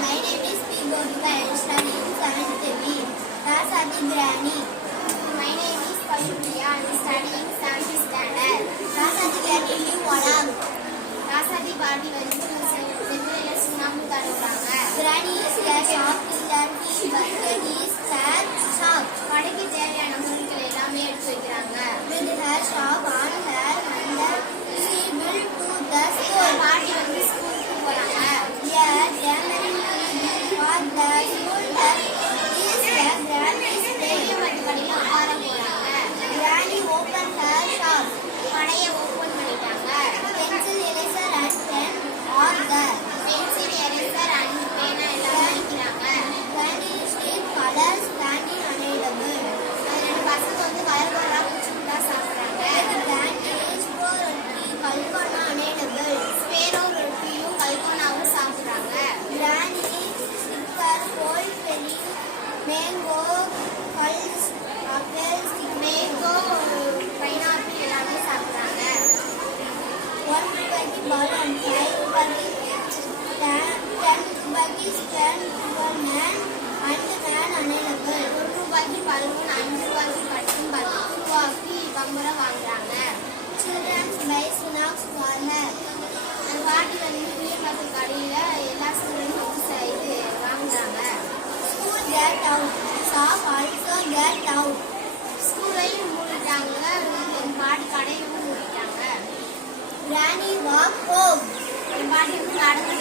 My name is P. Gopika. I am studying 7th B. Rasati Granny. My name is Payupriya. I am studying 7th standard. Rasati Granny live along. Rajadhi பாட்டி வந்து வெற்றில சுண்ணாம்பு தடவுறாங்க. Granny is a shopkeeper. His bucket is her shop. கடைக்கு தேவையான பொருட்கள் எல்லாமே எடுத்து வைக்கிறாங்க. With her shop on her under she built to the school. பாட்டி வந்து ஸ்கூலுக்கு போறாங்க. Here, Germany for the school that is the Granny's பெரிய place. வட்டி கடையில உட்கார போறாங்க. Granny opened her shop. கடையை ஓபன் பண்ணிட்டாங்க. Pencil, eraser and pen are there. Pencil eraser and பேனா எல்லாம் வைக்கிறாங்க. Granny street colors candy available. ரெண்டு பசங்க வந்து கலர் கலரா குச்சிட்டா சாப்பிடுறாங்க. Granny is for kalpana available. Sparrow ரொட்டியும் கல்பனாவும் சாப்பிடுறாங்க. Granny sticker cold penny mango pulse apple mango pineapple எல்லாமே சாப்பிடுறாங்க. 1 rupee ball and 5 rupees 10 rupees stand for man and man available. 1 ரூபாய்க்கு பலூன், 5 ரூபாய்க்கு கட்டும், 10 ரூபாய்க்கு பம்பரம் வாங்குறாங்க. Children buy snacks for her. அந்த பாட்டி வந்து குளிர்பாட்டு கடையில எல்லா ஸ்டூடெண்ட்டும் இது வாங்குறாங்க. School get out. Shop also get out. ஸ்கூலையும் மூடிட்டாங்க, பாட்டி கடையும் மூடிட்டாங்க. Granny walk home. பாட்டி வந்து நடந்து